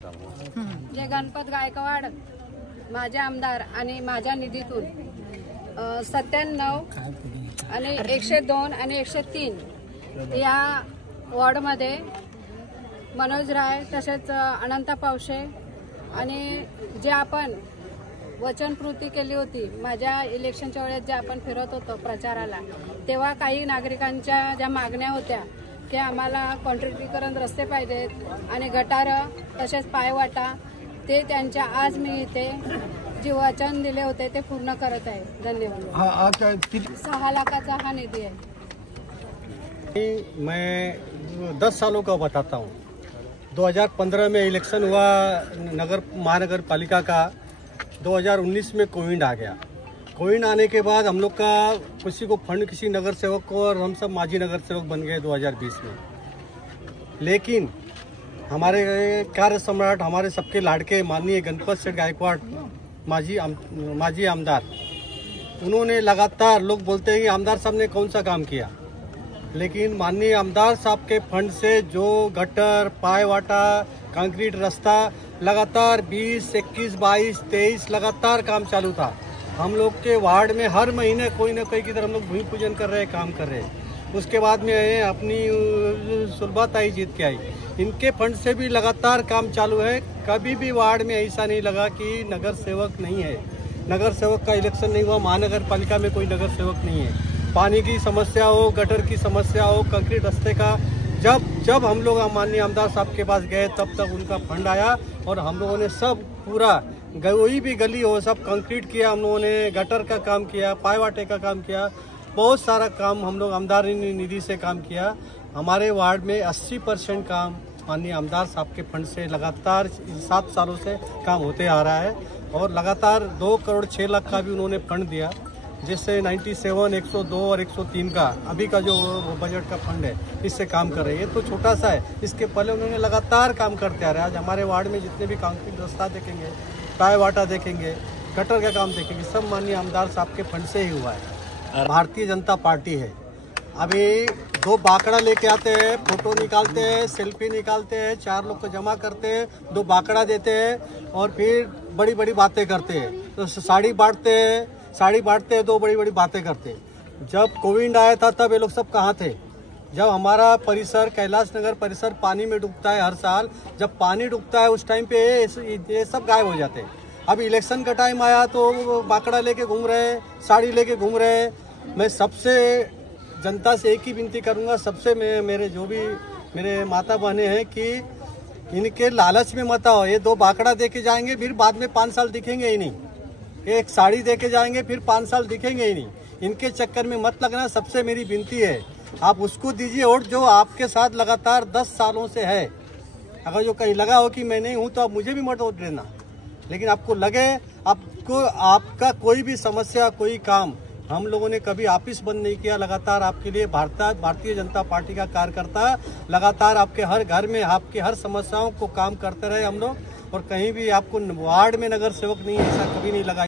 जे गणपत गायकवाड माझे आमदार आणि माझ्या निधीतून 97 आणि 102 आणि 103 या वॉर्डमध्ये मनोज राय तसेच अनंता पावशे आणि जे आपण वचनपूर्ती केली होती माझ्या इलेक्शनच्या वेळेस जे आपण फिरत होतो प्रचाराला, तेव्हा काही नागरिकांच्या ज्या मागण्या होत्या की आम्हाला कॉन्क्रीटीकरण रस्ते पाहिजेत आणि गटार तसेच पायवाटा, ते त्यांच्या आज मी इथे जे वचन दिले होते ते पूर्ण करत आहे। धन्यवाद। 6 लाखाचा हा निधी है। मैं 10 सालों का बताता हूँ। 2015 में इलेक्शन हुआ महानगर पालिका का। 2019 में कोविड आ गया। कोविड आने के बाद हम लोग का किसी को फंड किसी नगर सेवक को, और हम सब माजी नगर सेवक बन गए 2020 में। लेकिन हमारे कार्य सम्राट, हमारे सबके लाड़के माननीय गणपत सेठ गायकवाड़ माजी आमदार, उन्होंने लगातार, लोग बोलते हैं कि आमदार साहब ने कौन सा काम किया, लेकिन माननीय आमदार साहब के फंड से जो गटर, पायवाटा, कंक्रीट रास्ता लगातार 20, 21, 22, 23 लगातार काम चालू था। हम लोग के वार्ड में हर महीने कोई न कोई की तरह हम लोग भूमि पूजन कर रहे हैं, काम कर रहे हैं। उसके बाद में अपनी सुलभाताई जीत के आई, इनके फंड से भी लगातार काम चालू है। कभी भी वार्ड में ऐसा नहीं लगा कि नगर सेवक नहीं है, नगर सेवक का इलेक्शन नहीं हुआ, महानगर पालिका में कोई नगर सेवक नहीं है। पानी की समस्या हो, गटर की समस्या हो, कंक्रीट रास्ते का, जब हम लोग माननीय आमदार साहब के पास गए तब तक उनका फंड आया और हम लोगों ने सब पूरा कोई भी गली हो सब कंक्रीट किया। हम लोगों ने गटर का काम किया, पायवाटे का काम किया, बहुत सारा काम हम लोग आमदार निधि से काम किया। हमारे वार्ड में 80% काम माननीय आमदार साहब के फंड से लगातार 7 सालों से काम होते आ रहा है। और लगातार 2 करोड़ 6 लाख का भी उन्होंने फंड दिया, जिससे 97, 102 और 103 का अभी का जो बजट का फंड है इससे काम कर रही है। तो छोटा सा है, इसके पहले उन्होंने लगातार काम करते आ रहे हैं। आज हमारे वार्ड में जितने भी कंक्रीट रास्ता देखेंगे, पायवाटा देखेंगे, गटर का काम देखेंगे, सब माननीय आमदार साहब के फंड से ही हुआ है। भारतीय जनता पार्टी है, अभी 2 बाकड़ा लेके आते हैं, फोटो निकालते हैं, सेल्फी निकालते हैं, 4 लोग को जमा करते हैं, 2 बाकड़ा देते हैं और फिर बड़ी बड़ी बातें करते हैं। तो साड़ी बांटते हैं, 2 बड़ी बड़ी बातें करते हैं। जब कोविड आया था तब ये लोग सब कहाँ थे? जब हमारा परिसर कैलाश नगर परिसर पानी में डूबता है हर साल, जब पानी डूबता है उस टाइम पे ये सब गायब हो जाते हैं। अब इलेक्शन का टाइम आया तो बाकड़ा लेके घूम रहे हैं, साड़ी लेके घूम रहे हैं। मैं सबसे जनता से एक ही विनती करूंगा, सबसे मेरे जो भी मेरे माता बहनें हैं कि इनके लालच में मत आओ। ये 2 बाकड़ा दे के जाएंगे फिर बाद में 5 साल दिखेंगे ही नहीं, एक साड़ी दे के जाएंगे फिर 5 साल दिखेंगे ही नहीं। इनके चक्कर में मत लगना, सबसे मेरी विनती है। आप उसको दीजिए वोट जो आपके साथ लगातार 10 सालों से है। अगर जो कहीं लगा हो कि मैं नहीं हूँ तो आप मुझे भी मत वोट देना, लेकिन आपको लगे, आपको आपका कोई भी समस्या, कोई काम, हम लोगों ने कभी ऑफिस बंद नहीं किया। लगातार आपके लिए भारतीय जनता पार्टी का कार्यकर्ता लगातार आपके हर घर में आपके हर समस्याओं को काम करते रहे हम लोग। और कहीं भी आपको वार्ड में नगर सेवक नहीं, ऐसा कभी नहीं लगा।